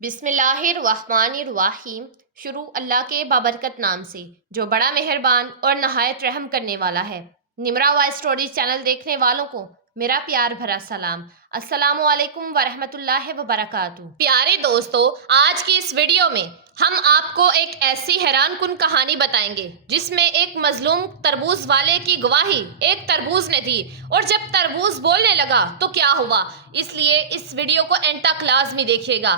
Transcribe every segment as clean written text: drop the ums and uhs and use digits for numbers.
بسم اللہ الرحمن الرحیم۔ شروع اللہ کے بابرکت نام سے جو بڑا مہربان اور نہایت رحم کرنے والا ہے۔ نمرا وائس اسٹوریز چینل دیکھنے والوں کو میرا پیار بھرا سلام۔ السلام علیکم ورحمۃ اللہ وبرکاتہ۔ پیارے دوستو، آج کی اس ویڈیو میں ہم آپ کو ایک ایسی حیران کن کہانی بتائیں گے جس میں ایک مظلوم تربوز والے کی گواہی ایک تربوز نے دی، اور جب تربوز بولنے لگا تو کیا ہوا، اس لیے اس ویڈیو کو اینڈ تک لازمی دیکھیے گا۔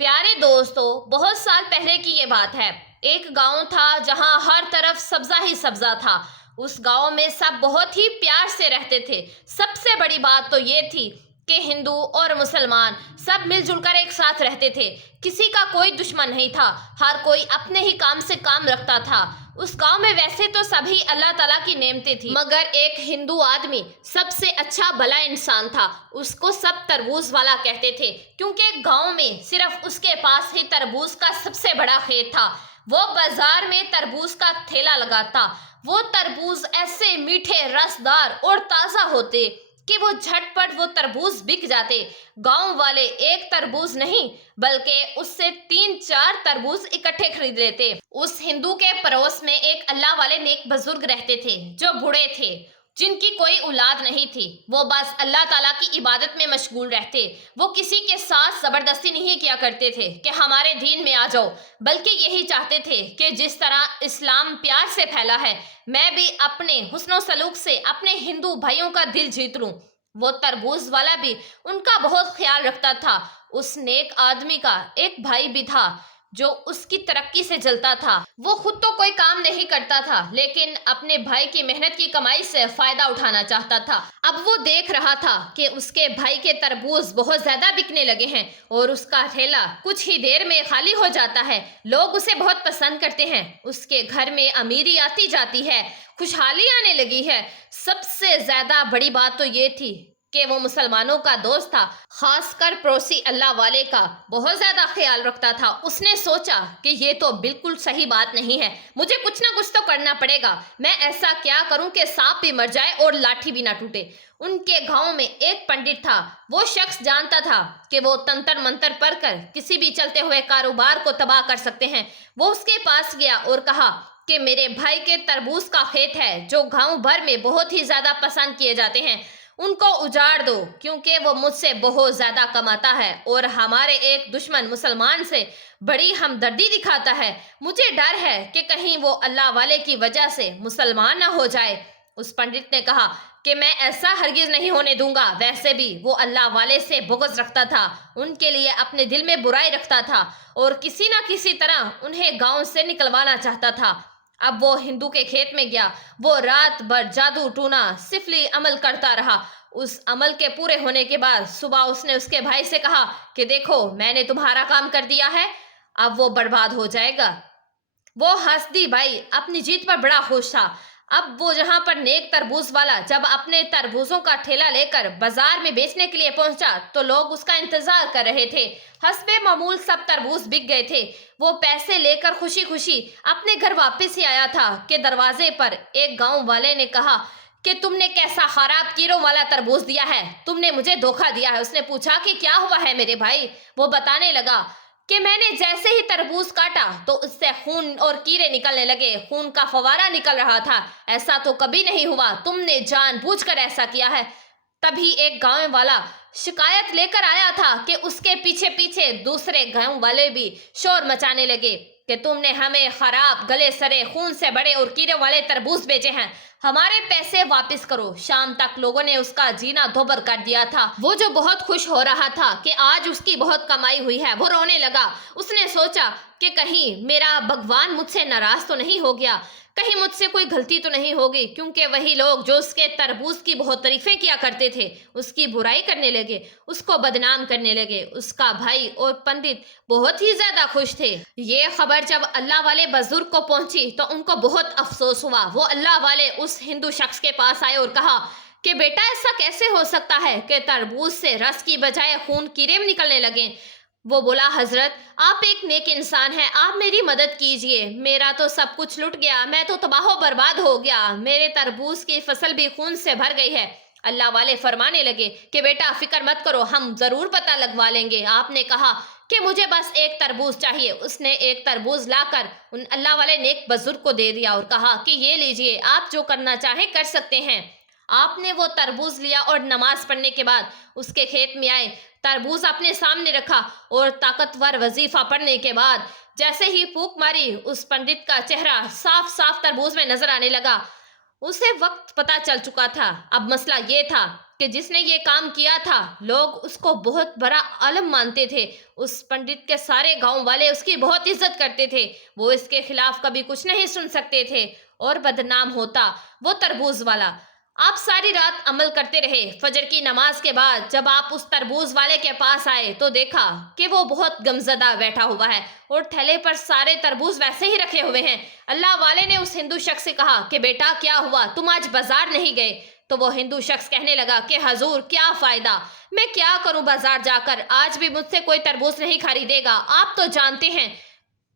پیارے دوستو، بہت سال پہلے کی یہ بات ہے۔ ایک گاؤں تھا جہاں ہر طرف سبزہ ہی سبزہ تھا۔ اس گاؤں میں سب بہت ہی پیار سے رہتے تھے۔ سب سے بڑی بات تو یہ تھی کہ ہندو اور مسلمان سب مل جل کر ایک ساتھ رہتے تھے۔ کسی کا کوئی دشمن نہیں تھا، ہر کوئی اپنے ہی کام سے کام رکھتا تھا۔ اس گاؤں میں ویسے تو سبھی اللہ تعالیٰ کی نعمتیں تھیں، مگر ایک ہندو آدمی سب سے اچھا بھلا انسان تھا۔ اس کو سب تربوز والا کہتے تھے، کیونکہ گاؤں میں صرف اس کے پاس ہی تربوز کا سب سے بڑا کھیت تھا۔ وہ بازار میں تربوز کا ٹھیلا لگاتا۔ وہ تربوز ایسے میٹھے، رسدار اور تازہ ہوتے کہ وہ جھٹ پٹ وہ تربوز بک جاتے۔ گاؤں والے ایک تربوز نہیں بلکہ اس سے 3-4 تربوز اکٹھے خرید لیتے۔ اس ہندو کے پڑوس میں ایک اللہ والے نیک بزرگ رہتے تھے جو بوڑھے تھے، جن کی کوئی اولاد نہیں تھی۔ وہ بس اللہ تعالیٰ کی عبادت میں مشغول رہتے۔ وہ کسی کے ساتھ زبردستی نہیں کیا کرتے تھے کہ ہمارے دین میں آ جاؤ، بلکہ یہی چاہتے تھے کہ جس طرح اسلام پیار سے پھیلا ہے، میں بھی اپنے حسن و سلوک سے اپنے ہندو بھائیوں کا دل جیت لوں۔ وہ تربوز والا بھی ان کا بہت خیال رکھتا تھا۔ اس نیک آدمی کا ایک بھائی بھی تھا جو اس کی ترقی سے جلتا تھا۔ وہ خود تو کوئی کام نہیں کرتا تھا، لیکن اپنے بھائی کی محنت کی کمائی سے فائدہ اٹھانا چاہتا تھا۔ اب وہ دیکھ رہا تھا کہ اس کے بھائی کے تربوز بہت زیادہ بکنے لگے ہیں اور اس کا ٹھیلا کچھ ہی دیر میں خالی ہو جاتا ہے۔ لوگ اسے بہت پسند کرتے ہیں، اس کے گھر میں امیری آتی جاتی ہے، خوشحالی آنے لگی ہے۔ سب سے زیادہ بڑی بات تو یہ تھی کہ وہ مسلمانوں کا دوست تھا، خاص کر پڑوسی اللہ والے کا بہت زیادہ خیال رکھتا تھا۔ اس نے سوچا کہ یہ تو بالکل صحیح بات نہیں ہے، مجھے کچھ نہ کچھ تو کرنا پڑے گا۔ میں ایسا کیا کروں کہ سانپ بھی مر جائے اور لاٹھی بھی نہ ٹوٹے۔ ان کے گاؤں میں ایک پنڈت تھا۔ وہ شخص جانتا تھا کہ وہ تنتر منتر پڑھ کر کسی بھی چلتے ہوئے کاروبار کو تباہ کر سکتے ہیں۔ وہ اس کے پاس گیا اور کہا کہ میرے بھائی کے تربوز کا کھیت ہے جو گاؤں بھر میں بہت ہی زیادہ پسند کیے جاتے ہیں، ان کو اجاڑ دو، کیونکہ وہ مجھ سے بہت زیادہ کماتا ہے اور ہمارے ایک دشمن مسلمان سے بڑی ہمدردی دکھاتا ہے۔ مجھے ڈر ہے کہ کہیں وہ اللہ والے کی وجہ سے مسلمان نہ ہو جائے۔ اس پنڈت نے کہا کہ میں ایسا ہرگز نہیں ہونے دوں گا۔ ویسے بھی وہ اللہ والے سے بغض رکھتا تھا، ان کے لیے اپنے دل میں برائی رکھتا تھا اور کسی نہ کسی طرح انہیں گاؤں سے نکلوانا چاہتا تھا۔ اب وہ ہندو کے کھیت میں گیا۔ وہ رات بھر جادو ٹونا سفلی عمل کرتا رہا۔ اس عمل کے پورے ہونے کے بعد صبح اس نے اس کے بھائی سے کہا کہ دیکھو، میں نے تمہارا کام کر دیا ہے، اب وہ برباد ہو جائے گا۔ وہ ہسدی بھائی اپنی جیت پر بڑا خوش تھا۔ اب وہ جہاں پر نیک تربوز والا جب اپنے تربوزوں کا ٹھیلا لے کر بازار میں بیچنے کے لیے پہنچا تو لوگ اس کا انتظار کر رہے تھے۔ حسب معمول سب تربوز بک گئے تھے۔ وہ پیسے لے کر خوشی خوشی اپنے گھر واپس ہی آیا تھا کہ دروازے پر ایک گاؤں والے نے کہا کہ تم نے کیسا خراب کیڑوں والا تربوز دیا ہے، تم نے مجھے دھوکہ دیا ہے۔ اس نے پوچھا کہ کیا ہوا ہے میرے بھائی؟ وہ بتانے لگا کہ میں نے جیسے ہی تربوز کاٹا تو اس سے خون اور کیڑے نکلنے لگے، خون کا فوارہ نکل رہا تھا۔ ایسا تو کبھی نہیں ہوا، تم نے جان بوجھ کر ایسا کیا ہے۔ تبھی ایک گاؤں والا شکایت لے کر آیا تھا کہ اس کے پیچھے پیچھے دوسرے گاؤں والے بھی شور مچانے لگے کہ تم نے ہمیں خراب، گلے سڑے، خون سے بڑے اور کیڑے والے تربوز بیچے ہیں، ہمارے پیسے واپس کرو۔ شام تک لوگوں نے اس کا جینا دوبر کر دیا تھا۔ وہ جو بہت خوش ہو رہا تھا کہ آج اس کی بہت کمائی ہوئی ہے، وہ رونے لگا۔ اس نے سوچا کہ کہیں میرا بھگوان مجھ سے ناراض تو نہیں ہو گیا، کہیں مجھ سے کوئی غلطی تو نہیں ہوگی، کیونکہ وہی لوگ جو اس کے تربوز کی بہت تعریفیں کیا کرتے تھے اس کی برائی کرنے لگے، اس کو بدنام کرنے لگے۔ اس کا بھائی اور پنڈت بہت ہی زیادہ خوش تھے۔ یہ خبر جب اللہ والے بزرگ کو پہنچی تو ان کو بہت افسوس ہوا۔ وہ اللہ والے اس ہندو شخص کے پاس آئے اور کہا کہ بیٹا، ایسا کیسے ہو سکتا ہے کہ تربوز سے رس کی بجائے خون کیڑے نکلنے لگے؟ وہ بولا، حضرت آپ ایک نیک انسان ہیں، آپ میری مدد کیجئے، میرا تو سب کچھ لٹ گیا، میں تو تباہ و برباد ہو گیا، میرے تربوز کی فصل بھی خون سے بھر گئی ہے۔ اللہ والے فرمانے لگے کہ بیٹا فکر مت کرو، ہم ضرور پتہ لگوا لیں گے۔ آپ نے کہا کہ مجھے بس ایک تربوز چاہیے۔ اس نے ایک تربوز لا کر ان اللہ والے نیک بزرگ کو دے دیا اور کہا کہ یہ لیجئے، آپ جو کرنا چاہیں کر سکتے ہیں۔ آپ نے وہ تربوز لیا اور نماز پڑھنے کے بعد اس کے کھیت میں آئے، تربوز اپنے سامنے رکھا اور طاقتور وظیفہ پڑھنے کے بعد جیسے ہی پھونک ماری، اس پنڈت کا چہرہ صاف صاف تربوز میں نظر آنے لگا۔ اسے وقت پتا چل چکا تھا۔ اب مسئلہ یہ تھا کہ جس نے یہ کام کیا تھا، لوگ اس کو بہت بڑا عالم مانتے تھے۔ اس پنڈت کے سارے گاؤں والے اس کی بہت عزت کرتے تھے۔ وہ اس کے خلاف کبھی کچھ نہیں سن سکتے تھے اور بدنام ہوتا وہ تربوز والا۔ آپ ساری رات عمل کرتے رہے۔ فجر کی نماز کے بعد جب آپ اس تربوز والے کے پاس آئے تو دیکھا کہ وہ بہت غمزدہ بیٹھا ہوا ہے اور تھیلے پر سارے تربوز ویسے ہی رکھے ہوئے ہیں۔ اللہ والے نے اس ہندو شخص سے کہا کہ بیٹا کیا ہوا، تم آج بازار نہیں گئے؟ تو وہ ہندو شخص کہنے لگا کہ حضور کیا فائدہ، میں کیا کروں بازار جا کر، آج بھی مجھ سے کوئی تربوز نہیں خریدے گا، آپ تو جانتے ہیں۔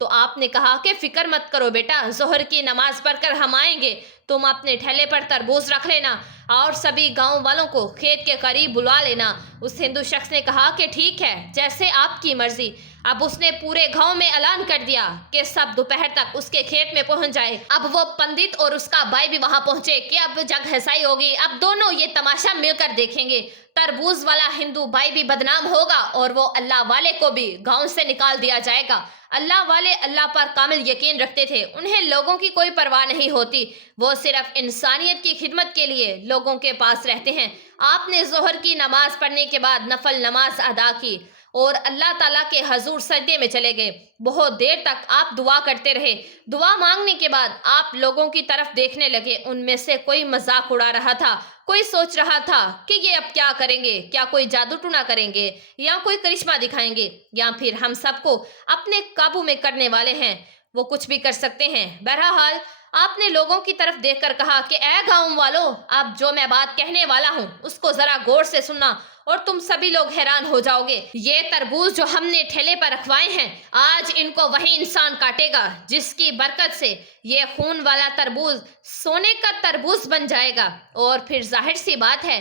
تو آپ نے کہا کہ فکر مت کرو بیٹا، ظہر کی نماز پڑھ کر ہم آئیں گے، تم اپنے ٹھیلے پر تربوز رکھ لینا اور سبھی گاؤں والوں کو کھیت کے قریب بلا لینا۔ اس ہندو شخص نے کہا کہ ٹھیک ہے، جیسے آپ کی مرضی۔ اب اس نے پورے گاؤں میں اعلان کر دیا کہ سب دوپہر تک اس کے کھیت میں پہنچ جائے۔ اب وہ پنڈت اور اس کا بھائی بھی وہاں پہنچے کہ اب جگ ہنسائی ہوگی، اب دونوں یہ تماشا مل کر دیکھیں گے۔ تربوز والا ہندو بھائی بھی بدنام ہوگا اور وہ اللہ والے کو بھی گاؤں سے نکال دیا جائے گا۔ اللہ والے اللہ پر کامل یقین رکھتے تھے، انہیں لوگوں کی کوئی پرواہ نہیں ہوتی، وہ صرف انسانیت کی خدمت کے لیے لوگوں کے پاس رہتے ہیں۔ آپ نے ظہر کی نماز پڑھنے کے بعد نفل نماز ادا کی اور اللہ تعالیٰ کے حضور سجدے میں چلے گئے۔ بہت دیر تک آپ دعا کرتے رہے۔ دعا مانگنے کے بعد آپ لوگوں کی طرف دیکھنے لگے۔ ان میں سے کوئی مذاق اڑا رہا تھا، کوئی سوچ رہا تھا کہ یہ اب کیا کریں گے، کیا کوئی جادو ٹونا کریں گے یا کوئی کرشمہ دکھائیں گے یا پھر ہم سب کو اپنے قابو میں کرنے والے ہیں، وہ کچھ بھی کر سکتے ہیں۔ بہرحال آپ نے لوگوں کی طرف دیکھ کر کہا کہ اے گاؤں والو، اب جو میں بات کہنے والا ہوں اس کو ذرا غور سے سننا اور تم سبھی لوگ حیران ہو جاؤ گے۔ یہ تربوز جو ہم نے ٹھیلے پر رکھوائے ہیں، آج ان کو وہی انسان کاٹے گا جس کی برکت سے یہ خون والا تربوز سونے کا تربوز بن جائے گا، اور پھر ظاہر سی بات ہے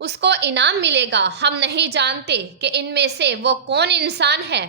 اس کو انعام ملے گا۔ ہم نہیں جانتے کہ ان میں سے وہ کون انسان ہے،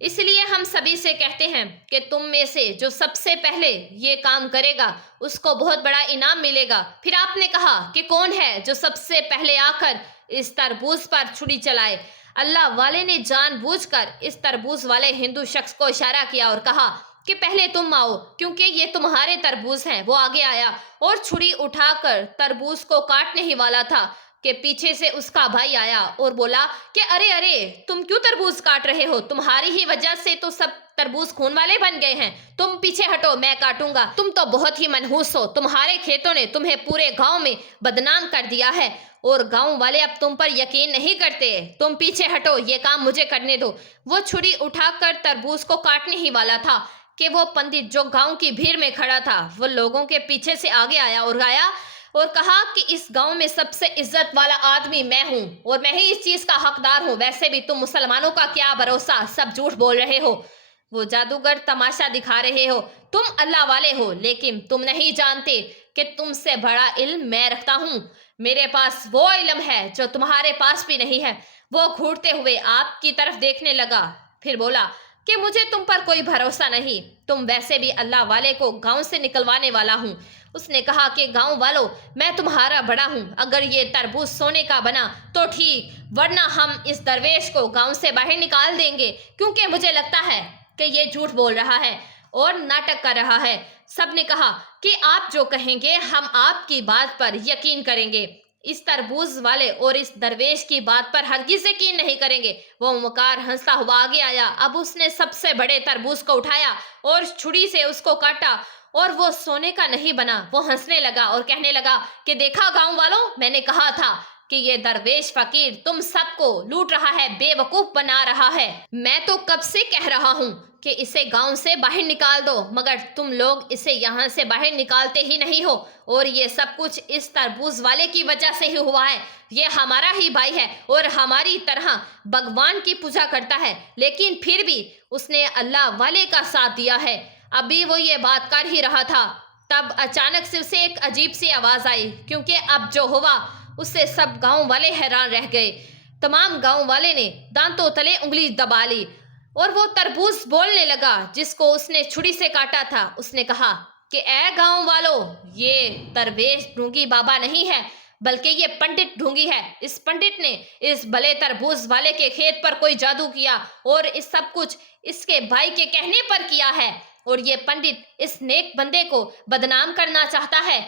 اس لیے ہم سبھی سے کہتے ہیں کہ تم میں سے جو سب سے پہلے یہ کام کرے گا اس کو بہت بڑا انعام ملے گا۔ پھر آپ نے کہا کہ کون ہے جو سب سے پہلے آ کر اس تربوز پر چھری چلائے؟ اللہ والے نے جان بوجھ کر اس تربوز والے ہندو شخص کو اشارہ کیا اور کہا کہ پہلے تم آؤ کیونکہ یہ تمہارے تربوز ہیں۔ وہ آگے آیا اور چھری اٹھا کر تربوز کو کاٹنے ہی والا تھا کہ پیچھے سے اس کا بھائی آیا اور بولا کہ ارے ارے تم کیوں تربوز کاٹ رہے ہو، تمہاری ہی وجہ سے تو سب تربوز خون والے بن گئے ہیں، تم پیچھے ہٹو میں کاٹوں گا، تم تو بہت ہی منحوس ہو، تمہارے کھیتوں نے تمہیں پورے گاؤں میں بدنام کر دیا ہے اور گاؤں والے اب تم پر یقین نہیں کرتے، تم پیچھے ہٹو، یہ کام مجھے کرنے دو۔ وہ چھری اٹھا کر تربوز کو کاٹنے ہی والا تھا کہ وہ پنڈت جو گاؤں کی بھیڑ میں کھڑا تھا وہ لوگوں کے پیچھے سے آگے آیا اور کہا کہ اس گاؤں میں سب سے عزت والا آدمی میں ہوں اور میں ہی اس چیز کا حقدار ہوں، ویسے بھی تم مسلمانوں کا کیا بھروسہ، سب جھوٹ بول رہے ہو، وہ جادوگر تماشا دکھا رہے ہو، تم اللہ والے ہو لیکن تم نہیں جانتے کہ تم سے بڑا علم میں رکھتا ہوں، میرے پاس وہ علم ہے جو تمہارے پاس بھی نہیں ہے۔ وہ گھورتے ہوئے آپ کی طرف دیکھنے لگا، پھر بولا کہ مجھے تم پر کوئی بھروسہ نہیں، تم ویسے بھی اللہ والے کو گاؤں سے نکلوانے والا ہوں۔ اس نے کہا کہ گاؤں والو، میں تمہارا بڑا ہوں، اگر یہ تربوز سونے کا بنا تو ٹھیک، ورنہ ہم اس درویش کو گاؤں سے باہر نکال دیں گے کیونکہ مجھے لگتا ہے کہ یہ جھوٹ بول رہا ہے اور ناٹک کر رہا ہے۔ سب نے کہا کہ آپ جو کہیں گے ہم آپ کی بات پر یقین کریں گے، اس تربوز والے اور اس درویش کی بات پر ہرگز یقین نہیں کریں گے۔ وہ مکار ہنستا ہوا آگے آیا، اب اس نے سب سے بڑے تربوز کو اٹھایا اور چھری سے اس کو کاٹا اور وہ سونے کا نہیں بنا۔ وہ ہنسنے لگا اور کہنے لگا کہ دیکھا گاؤں والوں، میں نے کہا تھا کہ یہ درویش فقیر تم سب کو لوٹ رہا ہے، بے وقوف بنا رہا ہے، میں تو کب سے کہہ رہا ہوں کہ اسے گاؤں سے باہر نکال دو، مگر تم لوگ اسے یہاں سے باہر نکالتے ہی نہیں ہو، اور یہ سب کچھ اس تربوز والے کی وجہ سے ہی ہوا ہے۔ یہ ہمارا ہی بھائی ہے اور ہماری طرح بھگوان کی پوجا کرتا ہے، لیکن پھر بھی اس نے اللہ والے کا ساتھ دیا ہے۔ ابھی وہ یہ بات کر ہی رہا تھا، تب اچانک سے اسے ایک عجیب سی آواز آئی، کیونکہ اب جو ہوا اس سے سب گاؤں والے حیران رہ گئے۔ تمام گاؤں والے نے دانتوں تلے انگلی دبا لی۔ اور وہ تربوز بولنے لگا جس کو اس نے چھری سے کاٹا تھا. اس نے کہا کہ اے گاؤں والو، یہ درویش ڈھونگی بابا نہیں ہے بلکہ یہ پنڈت ڈھونگی ہے. اس پنڈت نے اس بلے تربوز والے کے کھیت پر کوئی جادو کیا اور اس سب کچھ اس کے بھائی کے کہنے پر کیا ہے، اور یہ پنڈت اس نیک بندے کو بدنام کرنا چاہتا ہے.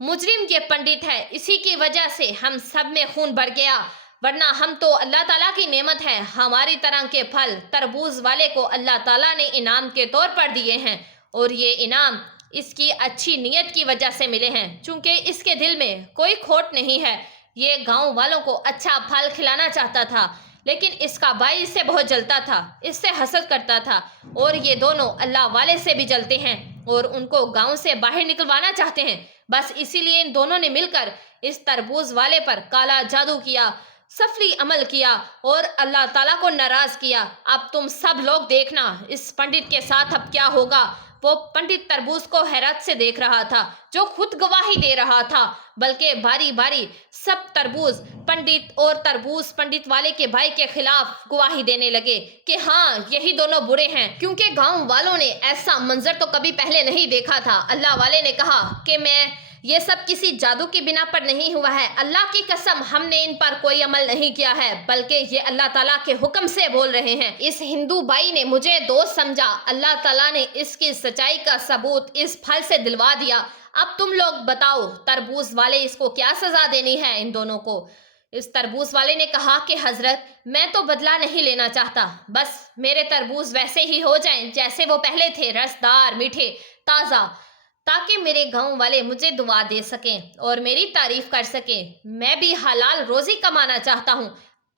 مجرم یہ پنڈت ہے، اسی کی وجہ سے ہم سب میں خون بڑھ گیا، ورنہ ہم تو اللہ تعالیٰ کی نعمت ہے. ہماری طرح کے پھل تربوز والے کو اللہ تعالیٰ نے انعام کے طور پر دیے ہیں، اور یہ انعام اس کی اچھی نیت کی وجہ سے ملے ہیں، چونکہ اس کے دل میں کوئی کھوٹ نہیں ہے. یہ گاؤں والوں کو اچھا پھل کھلانا چاہتا تھا، لیکن اس کا بھائی اس سے بہت جلتا تھا، اس سے حسد کرتا تھا، اور یہ دونوں اللہ والے سے بھی جلتے ہیں اور ان کو گاؤں سے باہر نکلوانا چاہتے ہیں. بس اسی لیے ان دونوں نے مل کر اس تربوز والے پر کالا جادو کیا، سفلی عمل کیا اور اللہ تعالیٰ کو ناراض کیا. اب تم سب لوگ دیکھنا اس پنڈت کے ساتھ اب کیا ہوگا. وہ پنڈت تربوز کو حیرت سے دیکھ رہا تھا جو خود گواہی دے رہا تھا، بلکہ باری باری سب تربوز پنڈت اور تربوز پنڈت والے کے بھائی کے خلاف گواہی دینے لگے کہ ہاں یہی دونوں برے ہیں، کیونکہ گاؤں والوں نے ایسا منظر تو کبھی پہلے نہیں دیکھا تھا. اللہ والے نے کہا کہ یہ سب کسی جادو کی بنا پر نہیں ہوا ہے. اللہ کی قسم ہم نے ان پر کوئی عمل نہیں کیا ہے، بلکہ یہ اللہ تعالیٰ کے حکم سے بول رہے ہیں. اس ہندو بھائی نے مجھے دوست سمجھا، اللہ تعالیٰ نے اس کی سچائی کا ثبوت اس پھل سے دلوا دیا. اب تم لوگ بتاؤ تربوز والے اس کو کیا سزا دینی ہے ان دونوں کو. اس تربوز والے نے کہا کہ حضرت میں تو بدلہ نہیں لینا چاہتا، بس میرے تربوز ویسے ہی ہو جائیں جیسے وہ پہلے تھے، رسدار، میٹھے، تازہ، تاکہ میرے گاؤں والے مجھے دعا دے سکیں اور میری تعریف کر سکیں. میں بھی حلال روزی کمانا چاہتا ہوں.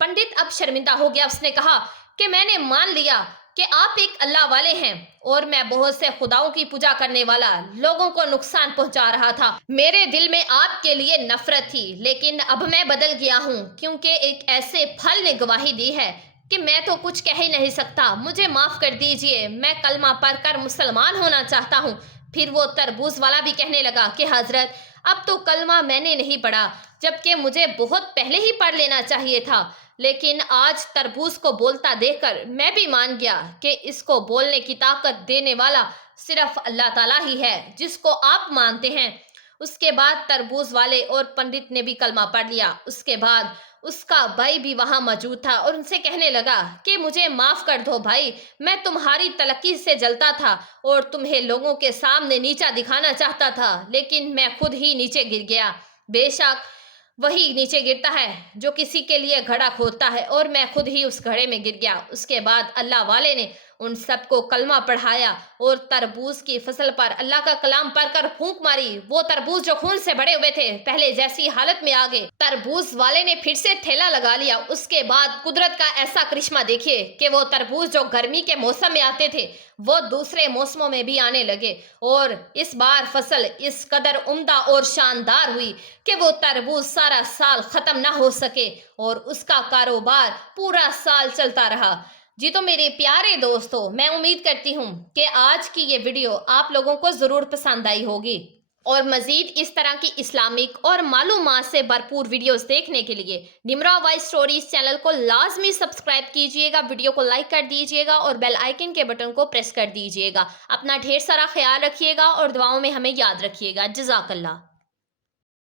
پنڈت اب شرمندہ ہو گیا. اس نے کہا کہ میں نے مان لیا کہ آپ ایک اللہ والے ہیں اور میں بہت سے خداؤں کی پوجا کرنے والا لوگوں کو نقصان پہنچا رہا تھا. میرے دل میں آپ کے لیے نفرت تھی، لیکن اب میں بدل گیا ہوں کیونکہ ایک ایسے پھل نے گواہی دی ہے کہ میں تو کچھ کہہ ہی نہیں سکتا. مجھے معاف کر دیجئے، میں کلمہ پڑھ کر مسلمان ہونا چاہتا ہوں. پھر وہ تربوز والا بھی کہنے لگا کہ حضرت اب تو کلمہ میں نے نہیں پڑھا، جبکہ مجھے بہت پہلے ہی پڑھ لینا چاہیے تھا، لیکن آج تربوز کو بولتا دیکھ کر میں بھی مان گیا کہ اس کو بولنے کی طاقت دینے والا صرف اللہ تعالیٰ ہی ہے جس کو آپ مانتے ہیں. اس کے بعد تربوز والے اور پنڈت نے بھی کلمہ پڑھ لیا. اس کے بعد اس کا بھائی بھی وہاں موجود تھا اور ان سے کہنے لگا کہ مجھے معاف کر دو بھائی، میں تمہاری تلقی سے جلتا تھا اور تمہیں لوگوں کے سامنے نیچا دکھانا چاہتا تھا، لیکن میں خود ہی نیچے گر گیا. بے شک وہی نیچے گرتا ہے جو کسی کے لیے گھڑا کھودتا ہے، اور میں خود ہی اس گھڑے میں گر گیا. اس کے بعد اللہ والے نے ان سب کو کلمہ پڑھایا اور تربوز کی فصل پر اللہ کا کلام پڑھ کر پھونک ماری. وہ تربوز جو خون سے بھرے ہوئے تھے پہلے جیسی حالت میں آ گئے. تربوز والے نے پھر سے ٹھیلا لگا لیا. اس کے بعد قدرت کا ایسا کرشمہ دیکھیے کہ وہ تربوز جو گرمی کے موسم میں آتے تھے وہ دوسرے موسموں میں بھی آنے لگے، اور اس بار فصل اس قدر عمدہ اور شاندار ہوئی کہ وہ تربوز سارا سال ختم نہ ہو سکے اور اس کا کاروبار پورا سال چلتا رہا. جی تو میرے پیارے دوستو، میں امید کرتی ہوں کہ آج کی یہ ویڈیو آپ لوگوں کو ضرور پسند آئی ہوگی، اور مزید اس طرح کی اسلامک اور معلومات سے بھرپور ویڈیوز دیکھنے کے لیے نمرا وائس اسٹوریز چینل کو لازمی سبسکرائب کیجئے گا، ویڈیو کو لائک کر دیجئے گا اور بیل آئیکن کے بٹن کو پریس کر دیجئے گا. اپنا ڈھیر سارا خیال رکھیے گا اور دعاؤں میں ہمیں یاد رکھیے گا. جزاک اللہ.